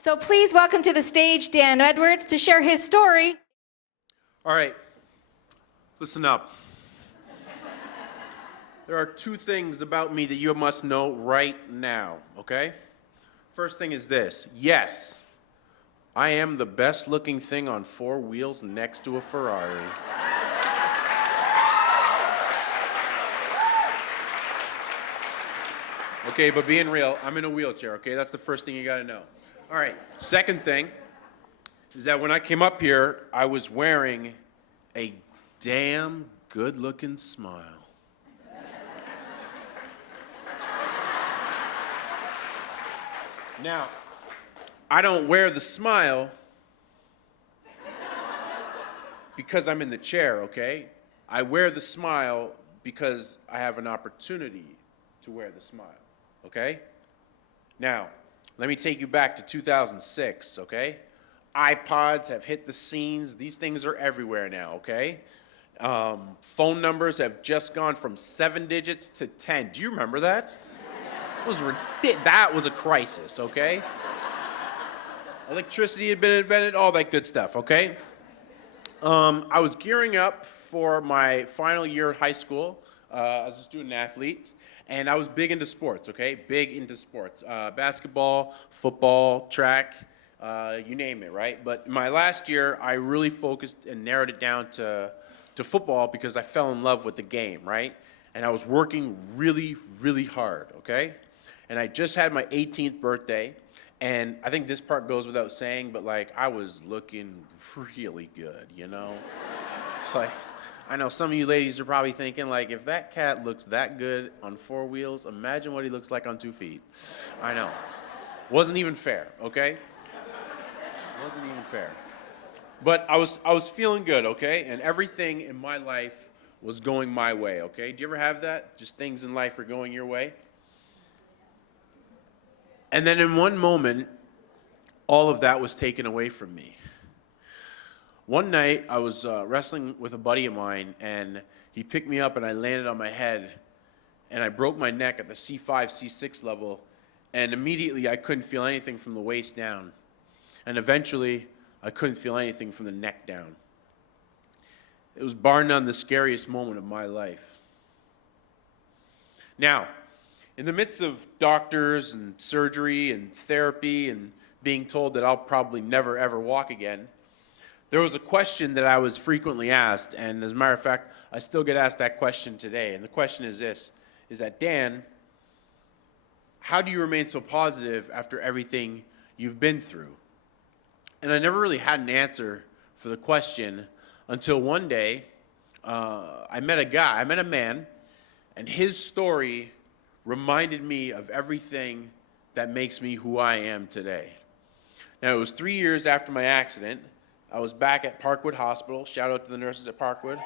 So please welcome to the stage Dan Edwards to share his story. All right, listen up. There are two things about me that you must know right now, okay? First thing is this. Yes, I am the best looking thing on four wheels next to a Ferrari. Okay, but being real, I'm in a wheelchair, okay? That's the first thing you gotta know. All right, second thing is that when I came up here, I was wearing a damn good-looking smile. Now, I don't wear the smile because I'm in the chair, okay? I wear the smile because I have an opportunity to wear the smile, okay? Now, let me take you back to 2006, okay? iPods have hit the scenes. These things are everywhere now, okay? Phone numbers have just gone from 7 digits to 10. Do you remember that? That was a crisis, okay? Electricity had been invented, all that good stuff, okay? I was gearing up for my final year of high school as a student athlete, and I was big into sports, okay? Big into sports. Basketball, football, track, you name it, right? But my last year, I really focused and narrowed it down to football because I fell in love with the game, right? And I was working really, really hard, okay? And I just had my 18th birthday, and I think this part goes without saying, but like I was looking really good, you know? It's like, I know some of you ladies are probably thinking like, if that cat looks that good on four wheels, imagine what he looks like on 2 feet. I know. Wasn't even fair, okay? Wasn't even fair. But I was feeling good, okay? And everything in my life was going my way, okay? Do you ever have that? Just things in life are going your way? And then in one moment, all of that was taken away from me. One night, I was wrestling with a buddy of mine, and he picked me up, and I landed on my head, and I broke my neck at the C5, C6 level, and immediately I couldn't feel anything from the waist down. And eventually, I couldn't feel anything from the neck down. It was bar none the scariest moment of my life. Now, in the midst of doctors and surgery and therapy and being told that I'll probably never ever walk again, there was a question that I was frequently asked, and as a matter of fact, I still get asked that question today. And the question is this, is that, Dan, how do you remain so positive after everything you've been through? And I never really had an answer for the question until one day I met a man, and his story reminded me of everything that makes me who I am today. Now, it was 3 years after my accident. I was back at Parkwood Hospital. Shout out to the nurses at Parkwood.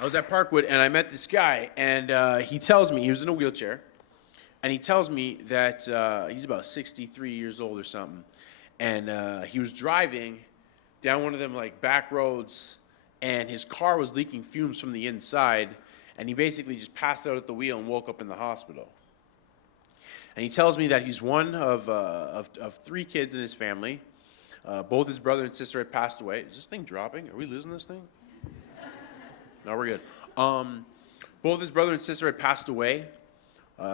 I was at Parkwood, and I met this guy, and he tells me, he was in a wheelchair, and he tells me that he's about 63 years old or something, and he was driving down one of them like back roads, and his car was leaking fumes from the inside, and he basically just passed out at the wheel and woke up in the hospital. And he tells me that he's one of 3 kids in his family. Both his brother and sister had passed away. Is this thing dropping? Are we losing this thing? No, we're good. Both his brother and sister had passed away.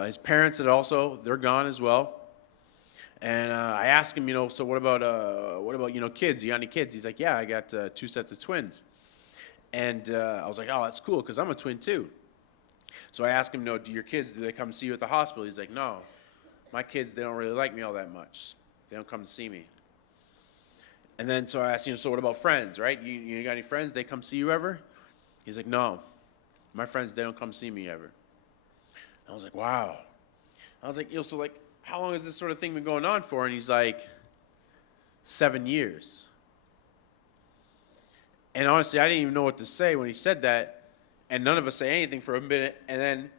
His parents had also, they're gone as well. And I asked him, so what about kids? You got any kids? He's like, yeah, I got 2 sets of twins. And I was like, oh, that's cool, because I'm a twin too. So I asked him, do your kids, do they come see you at the hospital? He's like, no, my kids, they don't really like me all that much. They don't come to see me. And then so I asked, so what about friends, right? You got any friends? They come see you ever? He's like, no, my friends, they don't come see me ever. And I was like, wow. I was like, so like, how long has this sort of thing been going on for? And he's like, 7 years. And honestly, I didn't even know what to say when he said that, and none of us say anything for a minute, and then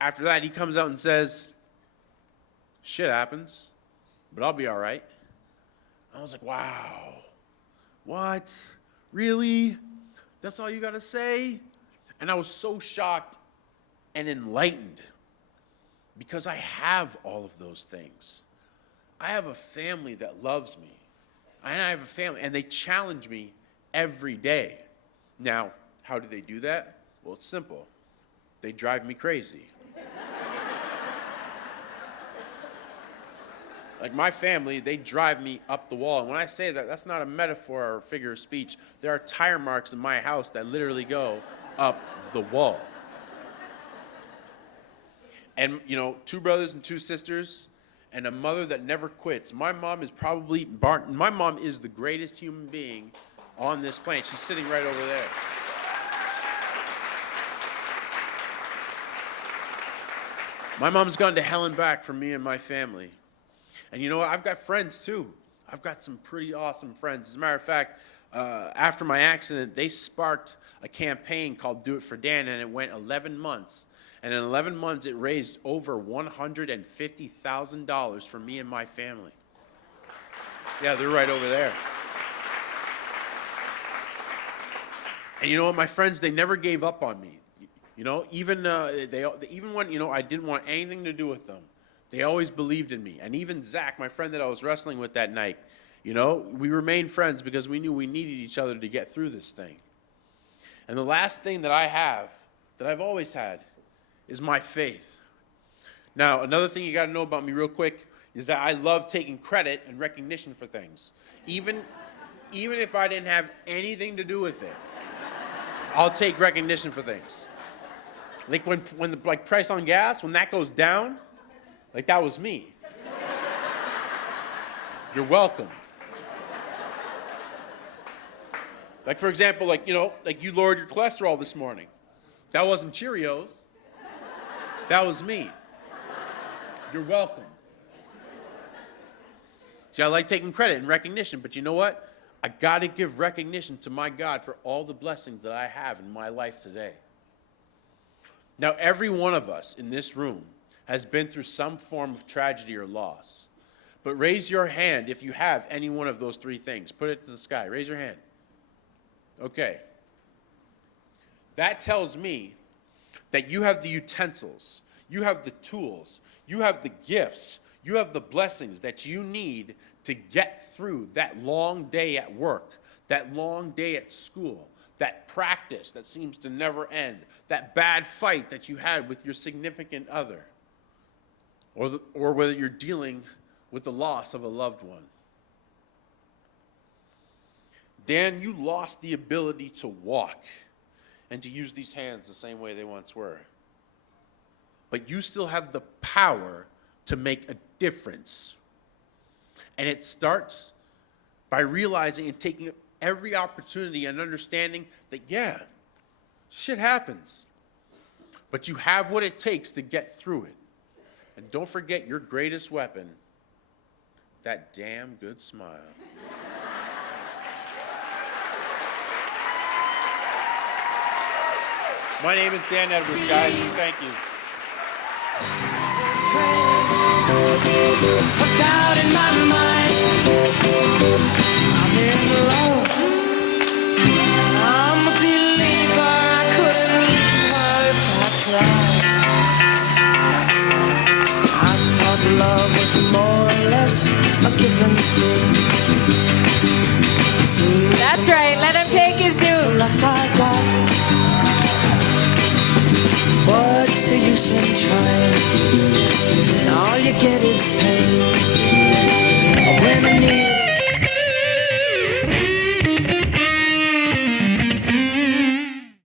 after that, he comes out and says, shit happens, but I'll be all right. I was like, wow, what? Really? That's all you got to say? And I was so shocked and enlightened because I have all of those things. I have a family that loves me. And I have a family, and they challenge me every day. Now, how do they do that? Well, it's simple. They drive me crazy. Like my family, they drive me up the wall. And when I say that, that's not a metaphor or figure of speech. There are tire marks in my house that literally go up the wall. And, 2 brothers and 2 sisters, and a mother that never quits. My mom is the greatest human being on this planet. She's sitting right over there. My mom's gone to hell and back for me and my family. And you know what? I've got friends too. I've got some pretty awesome friends. As a matter of fact, after my accident, they sparked a campaign called Do It for Dan, and it went 11 months. And in 11 months, it raised over $150,000 for me and my family. Yeah, they're right over there. And you know what? My friends, they never gave up on me. Even when I didn't want anything to do with them, they always believed in me. And even Zach, my friend that I was wrestling with that night, we remained friends because we knew we needed each other to get through this thing. And the last thing that I have, that I've always had, is my faith. Now, another thing you got to know about me real quick is that I love taking credit and recognition for things. Even if I didn't have anything to do with it, I'll take recognition for things. Like when the price on gas, when that goes down, that was me. You're welcome. For example, you lowered your cholesterol this morning. That wasn't Cheerios. That was me. You're welcome. See, I like taking credit and recognition, but you know what? I got to give recognition to my God for all the blessings that I have in my life today. Now, every one of us in this room has been through some form of tragedy or loss. But raise your hand if you have any one of those 3 things. Put it to the sky. Raise your hand. Okay. That tells me that you have the utensils, you have the tools, you have the gifts, you have the blessings that you need to get through that long day at work, that long day at school, that practice that seems to never end, that bad fight that you had with your significant other, or whether you're dealing with the loss of a loved one. Dan, you lost the ability to walk and to use these hands the same way they once were. But you still have the power to make a difference. And it starts by realizing and taking every opportunity and understanding that, yeah, shit happens. But you have what it takes to get through it. And don't forget your greatest weapon, that damn good smile. My name is Dan Edwards, guys, and thank you. Put out in my mind, I'm in love. I'm a believer, I couldn't leave her if I tried. I thought love was more or less a given thing. That's right. Let him take his due. Less I got. What's the use in trying? All you get is pain.